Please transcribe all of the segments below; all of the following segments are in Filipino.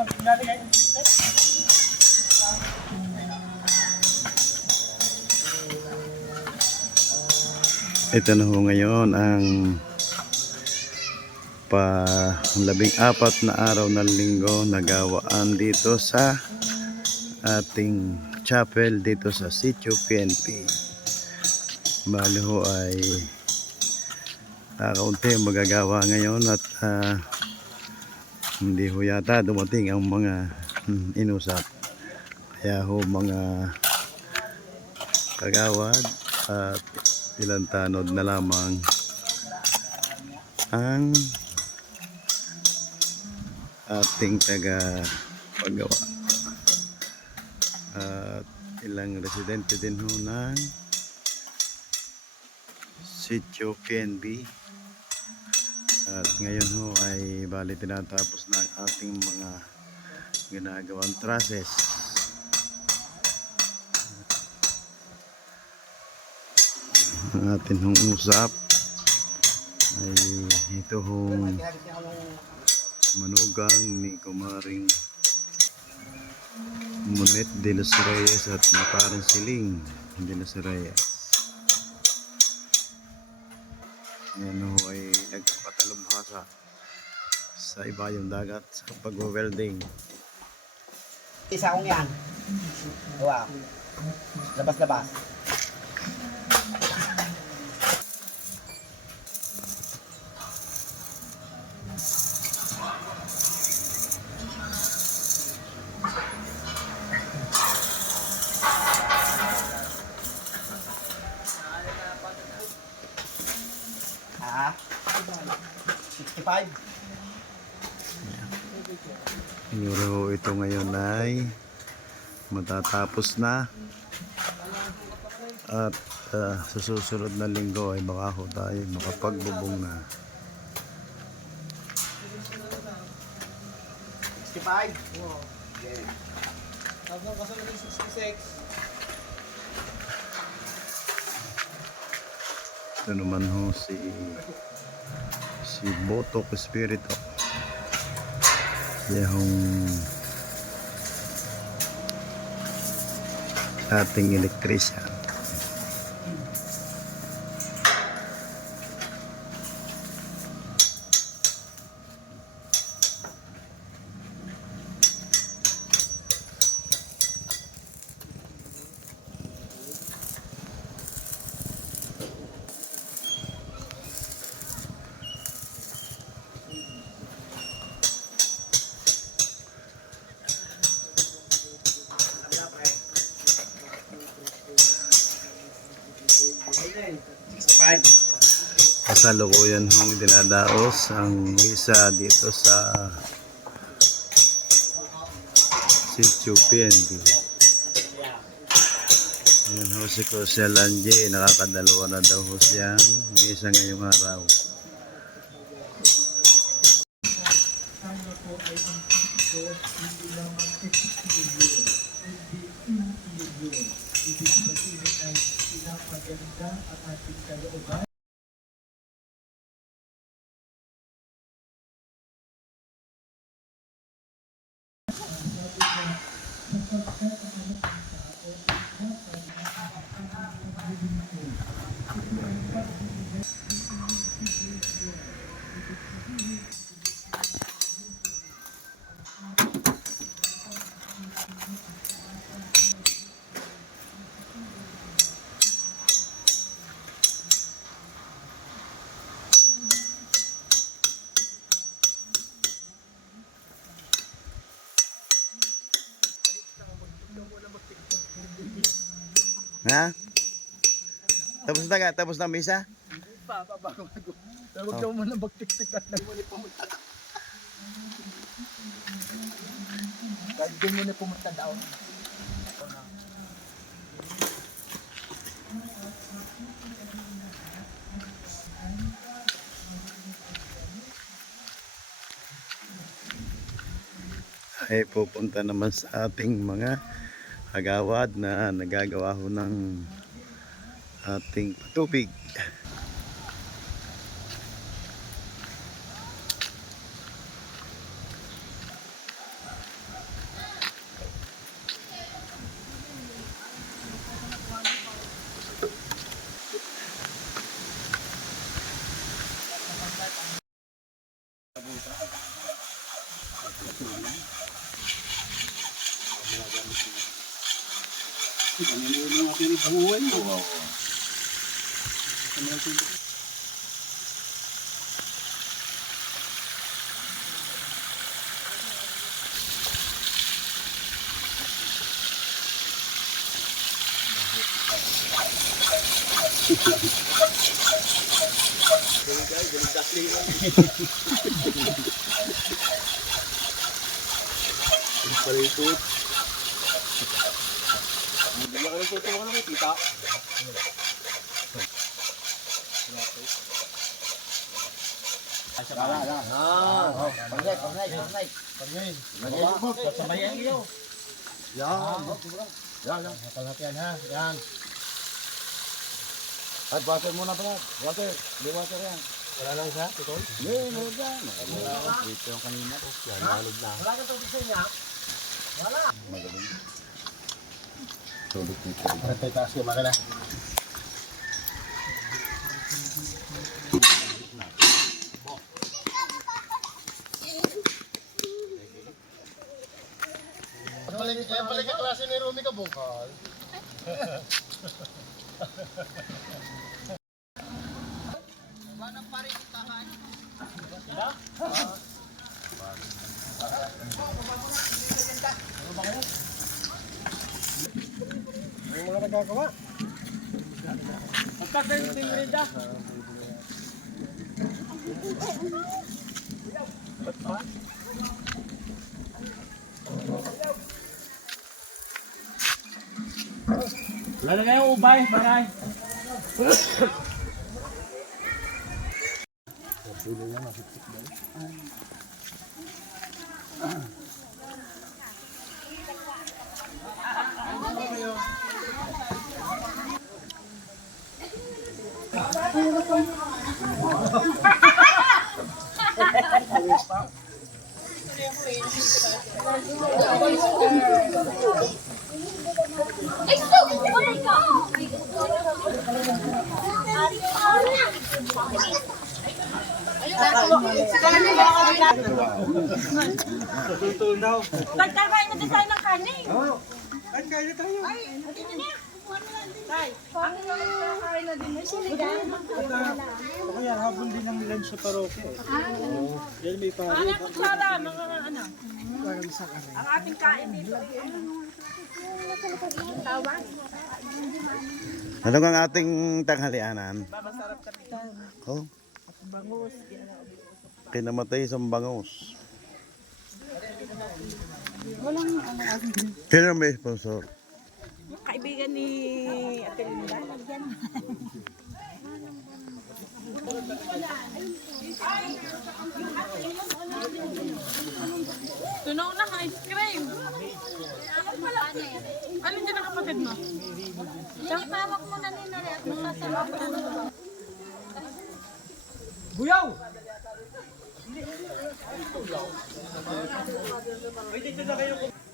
Ito na ho ngayon ang labing-apat na araw ng linggo nagawaan dito sa ating chapel dito sa Sitio PNP. Bali ho ay kaunti magagawa ngayon at hindi ho yata dumating ang mga inusap. Kaya ho mga kagawad at ilang tanod na lamang ang ating pagawa at ilang residente din ho ng Sitio PNB. At ngayon ho ay bali tinatapos na ang ating mga ginagawang trusses. Ang atin hong usap ay ito hong manugang ni Kumaring Monet de los Reyes at Maparing Siling de los Reyes. Yan ho ay nagpatalubhasa sa ibayong dagat sa pag-welding. Isa kong yan. Wow. Labas-labas. Ah, 65. Siguro ito ngayon ay matatapos na at sa susunod na linggo ay baka ho tayo makapagbubong na. 65. Tapos kasunod ng 66. Ito naman ho si Botok Espiritu. Yung ating electrician. Kasalukuyan hong dinadaos ang misa dito sa Sitio PNB. Ayan ho si Cosel Angie, nakakadalawa na daw ho siyang misa ngayong araw. Ha? Tapos na misa? Bago. Tawag daw mo na magtik-tik at nagmuli pumunta. Kahit doon mo na pumunta daw. Ay pupunta naman sa ating mga agawad na nagagawa ho ng ating patubig. Ano mga pinibuhay mo? Wow. Palikot. Hindi ka lang tutuwa ka lang, kita. Sabayan niyo. Yan. Nakalatian ha. Yan. Ay, water muna pala. Water. May water yan. Wala lang isa, tutol? Hindi, meron dyan. Dito yung kanina. Yan, nalog na. Wala ka tubig sa inyo. Tulog dito. Patay taas yung makina. Kaya pala kaklase ni Rumi ka bungkal. Yung mga nagagawa. Magkakain yung tinrida. Wala na kayong ubay, baray. Nagkakain na din tayo ng kanin. Oo. Ay, kain na tayo. Ay, Tay, ang nagkakain na din. May sinigang. Kaya habol din ang lunch sa paroke. Yan may pare. Ano kutsara, mga ano? Ang ating kain dito. Tawag. Ano ang ating tanghalianan? Masarap ka rin. Oh, Bangus. kinamatay sa bangus. Walang ano. Sino may sponsor? Yung kaibigan ni Ate Linda. Yan. Tunaw na ice cream. Alin dyan ang kapatid mo? Siyang tawag mo na ni Nari at masasarap ka na. Buyaw!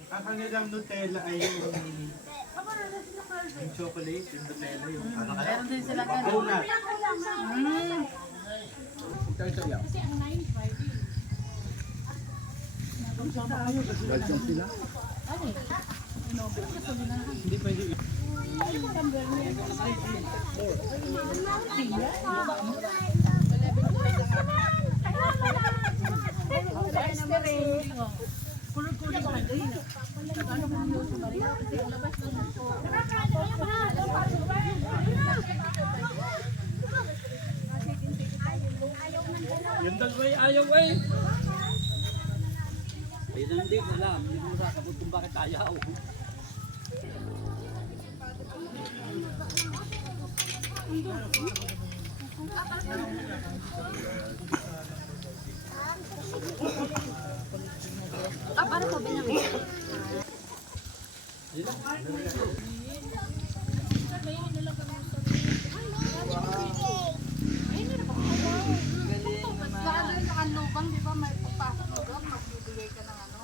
Ang kanilang Nutella ay yung chocolate, yung Nutella, yung ano kaya? Meron din sila ka. Donut. Ito yan. Welcome sila. Hindi pwede. Yung dalawa'y ayaw eh. Ayun ang hindi ko alam. Hindi mo sakabot kung bakit ayaw. Para po ba niya? Lubang, di ba may pagpasok mo doon, magbibigay ka ng ano.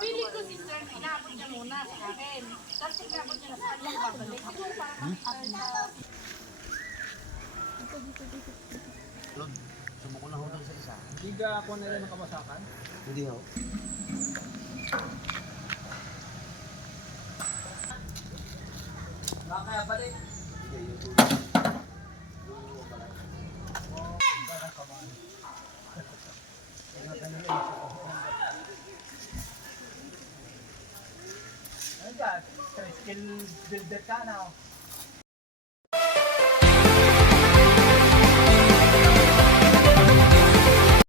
Pili ko sister, inabot niya muna sa akin. Tapos inabot niya na sa akin, babalik. Sumuko na ho doon sa isa. Hindi ka ako na rin nakabasakan? Hindi ho. Kaya balik. Ano ka? Skill builder ka na.